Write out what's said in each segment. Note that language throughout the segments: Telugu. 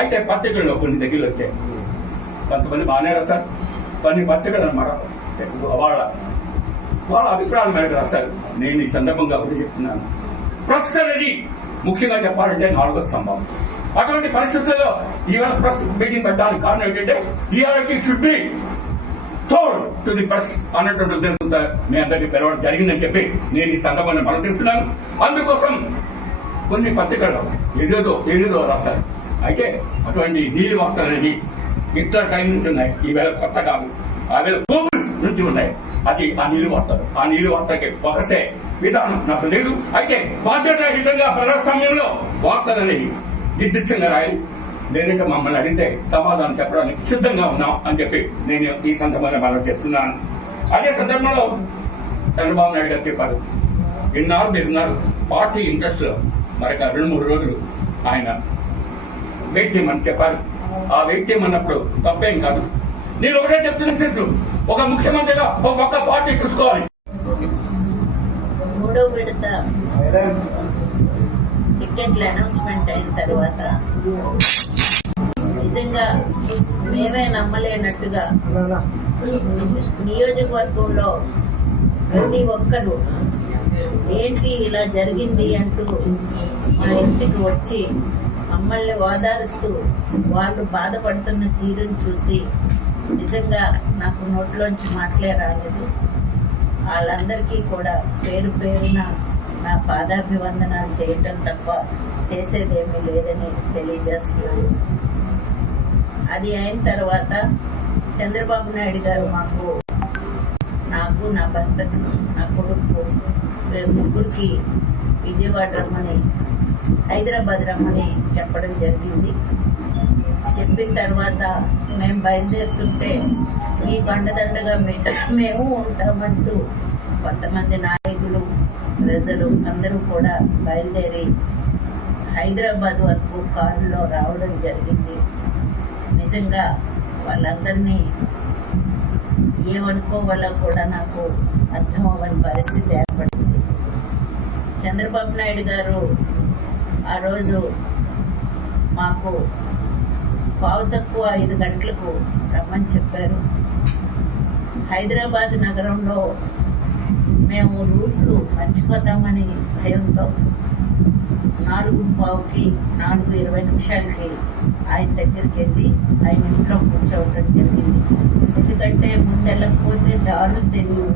అయితే పత్రికల్లో కొన్ని దగ్గర వచ్చాయి. కొంతమంది బాగానే రాశారు. కొన్ని పత్రికలు అనమాట వాళ్ళ వాళ్ళ అభిప్రాయాల మేరకు రాశారు. నేను ఈ సందర్భంగా ఒకటి చెప్తున్నాను. ప్రస్తుతది అనేది ముఖ్యంగా చెప్పాలంటే నాలుగో స్తంభం. అటువంటి పరిస్థితుల్లో ఈవేళ ప్రెస్ మీటింగ్ పెట్టడానికి కారణం ఏంటంటే reality should be told to the press అన్నటువంటి ఉద్దేశంతో మీ అందరికీ పిలవడం జరిగిందని చెప్పి నేను ఈ సందర్భాన్ని మనం తెలుస్తున్నాను అందుకోసం కొన్ని పత్రికల్లో ఏదేదో ఏదేదో రాశారు. అయితే అటువంటి నీళ్ళు వార్తలు ఇతర టైం నుంచి ఉన్నాయి. ఈవేళ కొత్త కాదు. ఆవేళ కోవిడ్స్ నుంచి ఉన్నాయి. అది ఆ నీలి వస్తారు. ఆ నీలి వార్తకి ఒకసే విధానం నాకు లేదు. అయితే బాధ్యతాయుతంగా ప్రజాస్వామ్యంలో వార్తలు అనేవి నిర్దిష్టంగా రాయాలి లేదంటే మమ్మల్ని అడిగితే సమాధానం చెప్పడానికి సిద్ధంగా ఉన్నాం అని చెప్పి నేను ఈ సందర్భంగా మనం చేస్తున్నాను. అదే సందర్భంలో చంద్రబాబు నాయుడు గారు చెప్పారు. విన్నారు మీరున్నారు పార్టీ ఇంట్రెస్ట్లో మరొక రెండు మూడు రోజులు ఆయన వెయిట్ చేయమని చెప్పాలి. ఆ వెయిట్ చేయమన్నప్పుడు తప్పేం కాదు. నేను ఒకటే చెప్తున్న శిశు ఒక ముఖ్యమంత్రిగా ఒక పార్టీ చూసుకోవాలి మూడో విడత టికెట్ల అనౌన్స్మెంట్ అయిన తర్వాత నిజంగా మేమే నమ్మలేనట్టుగా నియోజకవర్గంలో ప్రతి ఒక్కరు ఏంటి ఇలా జరిగింది అంటూ మా ఇంటికి వచ్చి మమ్మల్ని ఓదారుస్తూ వాళ్ళు బాధపడుతున్న తీరును చూసి నిజంగా నాకు నోట్లోంచి మాటలే రాలేదు. వాళ్ళందరికీ కూడా పేరు పేరున నా పాదాభివందనాలు చేయటం తప్ప చేసేదేమీ లేదని తెలియజేస్తున్నాను. అది అయిన తర్వాత చంద్రబాబు నాయుడు గారు మాకు నాకు నా భర్తకు నా కొడుకు మేము ముగ్గురికి విజయవాడ రమ్మని హైదరాబాద్ రమ్మని చెప్పడం జరిగింది. చెప్పిన తర్వాత మేము బయలుదేరుతుంటే ఈ బండదండగా మేము ఉంటామంటూ కొంతమంది నాయకులు ప్రజలు అందరూ కూడా బయలుదేరి హైదరాబాద్ వరకు కారులో రావడం జరిగింది. నిజంగా వాళ్ళందరినీ ఏమనుకోవాలో కూడా నాకు అర్థం అవ్వని పరిస్థితి ఏర్పడింది. చంద్రబాబు నాయుడు గారు ఆ రోజు మాకు పావు తక్కువ ఐదు గంటలకు రమ్మని చెప్పారు. హైదరాబాద్ నగరంలో మేము రూట్లు మర్చిపోతామని భయంతో నాలుగు పావుకి నాలుగు ఇరవై నిమిషాలకి ఆయన దగ్గరికి వెళ్ళి ఆయన ఇంట్లో కూర్చోవడం జరిగింది. ఎందుకంటే ముందెళ్ళకపోతే దారులు తెలియవు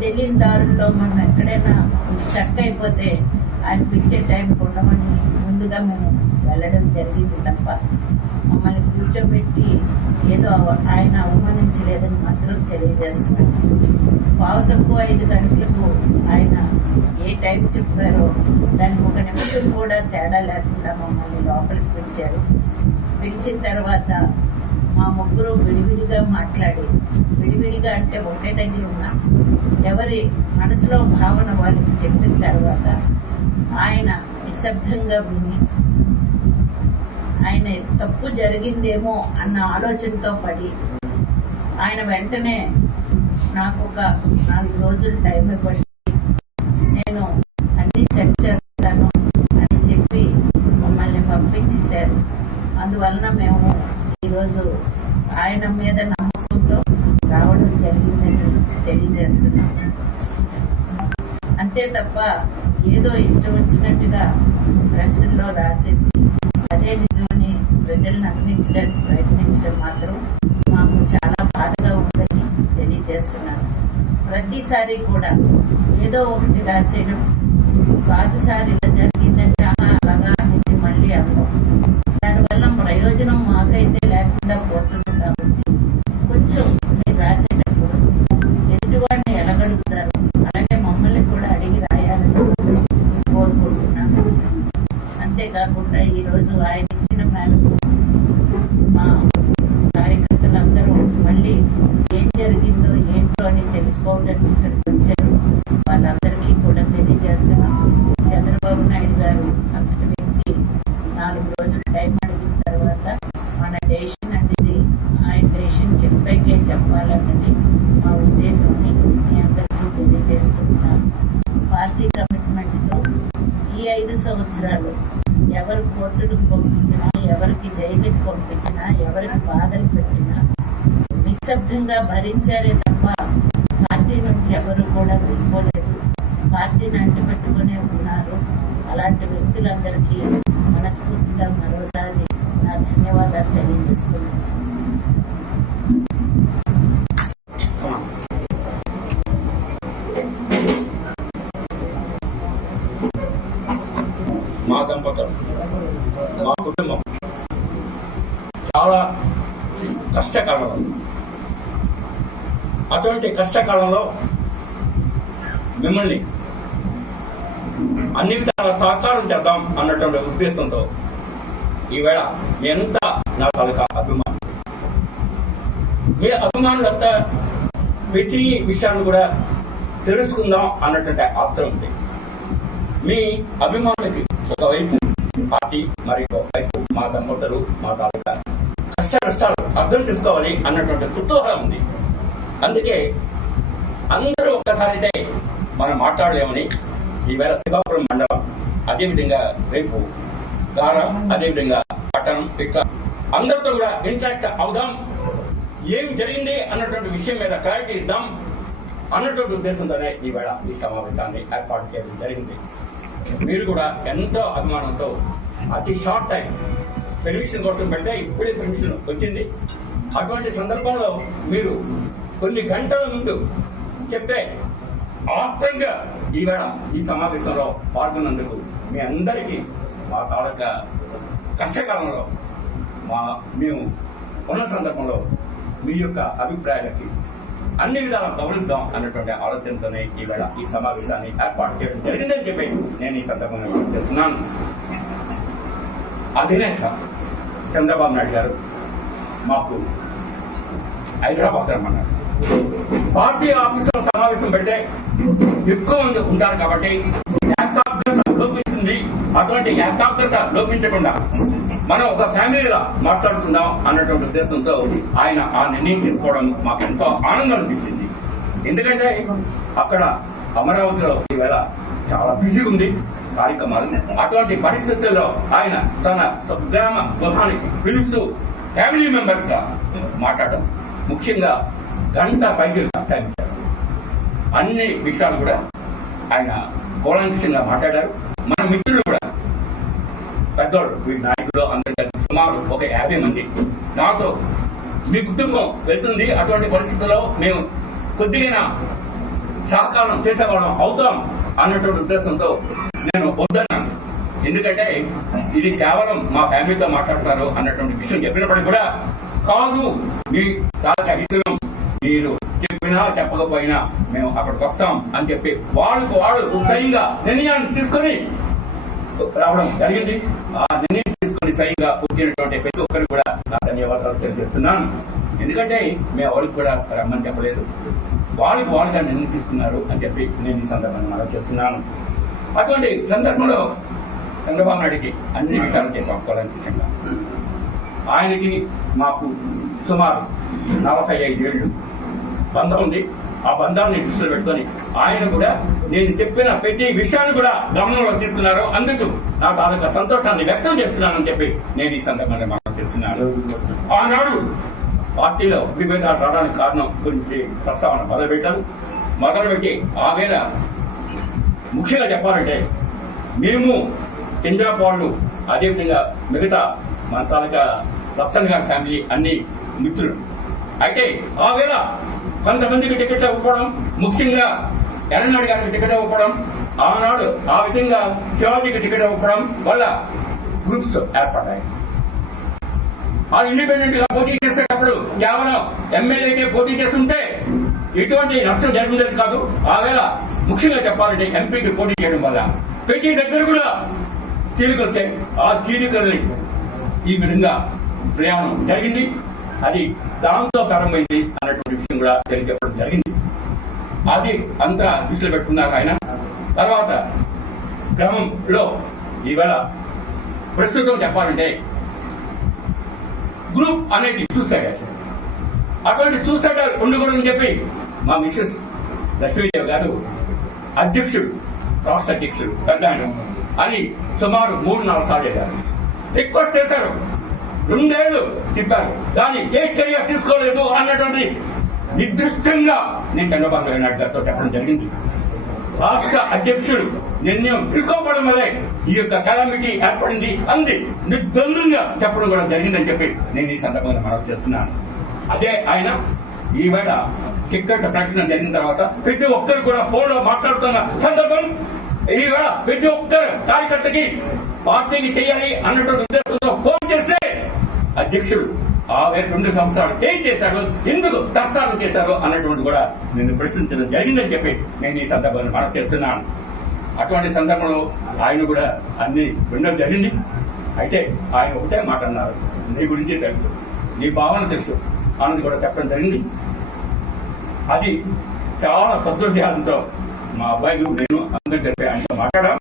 తెలియని దారుల్లో మనం ఎక్కడైనా స్టక్ అయిపోతే ఆయన పిలిచే టైం ఉండమని ముందుగా మేము వెళ్ళడం జరిగింది తప్ప మమ్మల్ని కూర్చోబెట్టి ఏదో ఆయన అవమానించలేదని మాత్రం తెలియజేస్తున్నాను పావు తక్కువ ఐదు గంటలకు ఆయన ఏ టైం చెప్పారో దానికి ఒక నిమిషం కూడా తేడా లేకుండా మమ్మల్ని లోపలికి పిలిచారు. పిలిచిన తర్వాత మా ముగ్గురు విడివిడిగా మాట్లాడి విడివిడిగా అంటే ఒకే దగ్గర ఉన్నా ఎవరి మనసులో భావన వాళ్ళకి చెప్పిన తర్వాత ఆయన నిశ్శబ్దంగా విని ఆయన తప్పు జరిగిందేమో అన్న ఆలోచనతో పడి ఆయన వెంటనే నాకు ఒక నాలుగు రోజులు టైం ఇవ్వండి. నేను అన్ని సెట్ చేస్తాను అని చెప్పి మమ్మల్ని పంపించేశారు. అందువలన మేము ఈరోజు ఆయన మీద నమ్మకంతో రావడం జరిగిందని తెలియజేస్తున్నాం. అంతే తప్ప ఏదో ఇష్టం వచ్చినట్టుగా ప్రశ్నల్లో రాసేసి అదే నిజమని ప్రజలను అందించడానికి ప్రయత్నించడం మాత్రం మాకు చాలా బాధగా ఉందని తెలియజేస్తున్నాను ప్రతిసారి కూడా ఏదో ఒకటి రాసేయడం కాదుసారి పంపించినా ఎవరిని బాధలు పెట్టినా నిశ్శబ్దంగా భరించారే తప్ప పార్టీ నుంచి ఎవరు కూడా వెళ్ళిపోలేదు. పార్టీని అంటిపెట్టుకునే ఉన్నారు. అలాంటి వ్యక్తులందరికీ మనస్ఫూర్తిగా మరోసారి నా ధన్యవాదాలు తెలియజేసుకున్నాను మా దంపతులు మాకు కుటుంబం చాలా కష్టకాలంలో. అటువంటి కష్టకాలంలో మిమ్మల్ని అన్ని విధాల సహకారం చేద్దాం అన్నటువంటి ఉద్దేశంతో ఈవేళ ఎంత నా తాలూకా అభిమానం. మీ అభిమానులంతా ప్రతి విషయాన్ని కూడా తెలుసుకుందాం అన్నటువంటి ఆత్రం ఉంది. మీ అభిమానులకి ఒకవైపు పార్టీ మరియు ఒకవైపు మా దంపతులు మా తాలూకా కష్ట నష్టాలు అర్థం చేసుకోవాలి అన్నటువంటి కుతూహలం ఉంది. అందుకే అందరూ ఒక్కసారి అయితే మనం మాట్లాడలేమని ఈవేళ శివాపురం మండలం అదేవిధంగా రేపు గారం అదేవిధంగా పట్టణం ఇట్లా అందరితో కూడా ఇంటరాక్ట్ అవుదాం. ఏమి జరిగింది అన్నటువంటి విషయం మీద క్లారిటీ ఇద్దాం అన్నటువంటి ఉద్దేశంతోనే ఈవేళ ఈ సమావేశాన్ని ఏర్పాటు చేయడం జరిగింది. మీరు కూడా ఎంతో అభిమానంతో అతి షార్ట్ టైం పెర్మిషన్ కోసం పెడితే ఇప్పుడే పెర్మిషన్ వచ్చింది. అటువంటి సందర్భంలో మీరు కొన్ని గంటల ముందు చెప్తే ఆత్రంగా ఈవేళ ఈ సమావేశంలో పాల్గొన్నందుకు మీ అందరికీ మా తాలూకా కష్టకాలంలో మా మేము ఉన్న సందర్భంలో మీ యొక్క అభిప్రాయాలకి అన్ని విధాలా గౌరవిద్దాం అన్నటువంటి ఆలోచనతోనే ఈవేళ ఈ సమావేశాన్ని ఏర్పాటు చేయడం జరిగిందని చెప్పి నేను ఈ సందర్భంగా చేస్తున్నాను అధినేత చంద్రబాబు నాయుడు గారు మాకు హైదరాబాద్ రమ్మన్నారు. పార్టీ ఆఫీసులో సమావేశం పెడితే ఎక్కువ మంది ఉంటారు కాబట్టి ఏకాగ్రత లోపిస్తుంది. అటువంటి ఏకాగ్రత లోపించకుండా మనం ఒక ఫ్యామిలీగా మాట్లాడుకుందాం అన్నటువంటి ఉద్దేశంతో ఆయన ఆ నిర్ణయం తీసుకోవడం మాకు ఎంతో ఆనందం అనిపించింది. ఎందుకంటే అక్కడ అమరావతిలో ఈవేళ చాలా బిజీగా ఉంది. కార్యక్రమాలు. అటువంటి పరిస్థితుల్లో ఆయన తన గ్రామ గృహానికి పిలుస్తూ ఫ్యామిలీ మెంబర్స్గా మాట్లాడడం ముఖ్యంగా గంట పైకి టైం అన్ని విషయాలు కూడా ఆయన కూలంకషంగా మాట్లాడారు. మన మిత్రులు కూడా పెద్దోడు వీడి నాయకులు అందరు కలిసి సుమారు ఒక యాభై మంది. నాతో మీ కుటుంబం వెళ్తుంది. అటువంటి పరిస్థితుల్లో మేము కొద్దిగా సహకారం చేసేవాళ్ళం అవుతాం అన్నటువంటి ఉద్దేశంతో నేను వద్దన్నాను. ఎందుకంటే ఇది కేవలం మా ఫ్యామిలీతో మాట్లాడతారు అన్నటువంటి విషయం చెప్పినప్పటికీ కూడా కాదు. మీ తాలూకా హితులం మీరు చెప్పినా చెప్పకపోయినా మేము అక్కడికి వస్తాం అని చెప్పి వాళ్ళకు వాళ్ళు స్వయంగా నిర్ణయాన్ని తీసుకొని రావడం జరిగింది. ఆ నిర్ణయం తీసుకొని స్వయంగా వచ్చినటువంటి ప్రతి ఒక్కరికి కూడా నా ధన్యవాదాలు తెలియజేస్తున్నాను. ఎందుకంటే మేము ఎవరికి కూడా రమ్మని చెప్పలేదు. వాళ్ళకి వాళ్ళుగా నిర్ణయం తీసుకున్నారు అని చెప్పి నేను ఈ సందర్భంగా మనం చేస్తున్నాను అటువంటి సందర్భంలో చంద్రబాబు నాయుడికి అన్ని విషయాలు చెప్పాం ఆయనకి మాకు సుమారు నలభై ఐదేళ్ళు బంధం ఉంది. ఆ బంధాన్ని దృష్టిలో పెట్టుకొని ఆయన కూడా నేను చెప్పిన ప్రతి విషయాన్ని కూడా గమనంలో తీసుకున్నారు అందుకు నా యొక్క సంతోషాన్ని వ్యక్తం చేస్తున్నానని చెప్పి నేను ఈ సందర్భంగా మనం చేస్తున్నాను. ఆనాడు పార్టీలో విభేదాలు రావడానికి కారణం గురించి ప్రస్తావన మొదలుపెట్టాను. మొదలుపెట్టి ఆ వేళ ముఖ్యంగా చెప్పాలంటే మేము పంజాబ్ వాళ్ళు అదేవిధంగా మిగతా మన తాలూకా లక్షణ్ గారి ఫ్యామిలీ అన్ని మిత్రులు. అయితే ఆ వేళ కొంతమందికి టికెట్ ఇవ్వడం ముఖ్యంగా ఎర్రనాడు గారికి టికెట్ ఇవ్వడం ఆనాడు ఆ విధంగా శివాజీకి టికెట్ ఇవ్వడం వల్ల గ్రూప్స్ ఏర్పడ్డాయి. ఆ ఇండిపెండెంట్గా పోటీ చేసేటప్పుడు కేవలం ఎమ్మెల్యేకే పోటీ చేస్తుంటే ఎటువంటి నష్టం జరుగుతుంది కాదు. ఆవేళ ముఖ్యంగా చెప్పాలంటే ఎంపీకి పోటీ చేయడం వల్ల ప్రతి దగ్గర కూడా చీలికలు ఆ చీలికల్ని ఈ విధంగా ప్రయాణం జరిగింది. అది దాంతో ప్రారంభమైంది అన్నటువంటి విషయం కూడా తెలియజెప్పడం జరిగింది. అది అంతా దృష్టిలో పెట్టుకున్నారు ఆయన. తర్వాత క్రమంలో ఈవేళ ప్రస్తుతం చెప్పాలంటే గ్రూప్ అనేది సూసైడ్ అటువంటి సూసైడ్ ఉండకూడదని చెప్పి మా మిస్సెస్ లక్ష్మీదేవి గారు అధ్యక్షుడు రాష్ట్ర అధ్యక్షుడు పెద్ద అని సుమారు మూడు నాలుగు సార్లు చెప్పారు. రిక్వెస్ట్ చేశారు. రెండేళ్ళు తిప్పారు. కానీ ఏ చర్య తీసుకోలేదు అన్నటువంటి నిర్దిష్టంగా నేను చంద్రబాబు నాయుడు గారితో చెప్పడం జరిగింది. రాష్ట్ర అధ్యక్షుడు నిర్ణయం తీసుకోవడం వల్లే ఈ యొక్క కలామిటీ ఏర్పడింది అంది. నిర్ద్వందంగా చెప్పడం కూడా జరిగిందని చెప్పి నేను ఈ సందర్భంగా మనవి చేస్తున్నాను. అదే ఆయన ఈవేళ టిక్కెట్ ప్రకటన జరిగిన తర్వాత ప్రతి ఒక్కరు కూడా ఫోన్లో మాట్లాడుతున్న సందర్భం ఈవేళ ప్రతి ఒక్కరు కార్యకర్తకి పార్టీని చేయాలి అన్నటువంటి ఉద్దేశంతో ఫోన్ చేస్తే అధ్యక్షుడు ఆ రెండు సంవత్సరాలు ఏం చేశాడు ఎందుకు ప్రస్తావన చేశారు అన్నటువంటి కూడా నేను ప్రశ్నించడం జరిగిందని చెప్పి నేను ఈ సందర్భాన్ని మనం చేస్తున్నాను. అటువంటి సందర్భంలో ఆయన కూడా అన్ని వినడం జరిగింది. అయితే ఆయన ఒకటే మాట అన్నారు నీ గురించి తెలుసు నీ భావన తెలుసు. అన్నది కూడా చెప్పడం జరిగింది. అది చాలా సదృఢ్యాలతో మా అబ్బాయి నేను అందరి చెప్పి ఆయనతో మాట్లాడాం.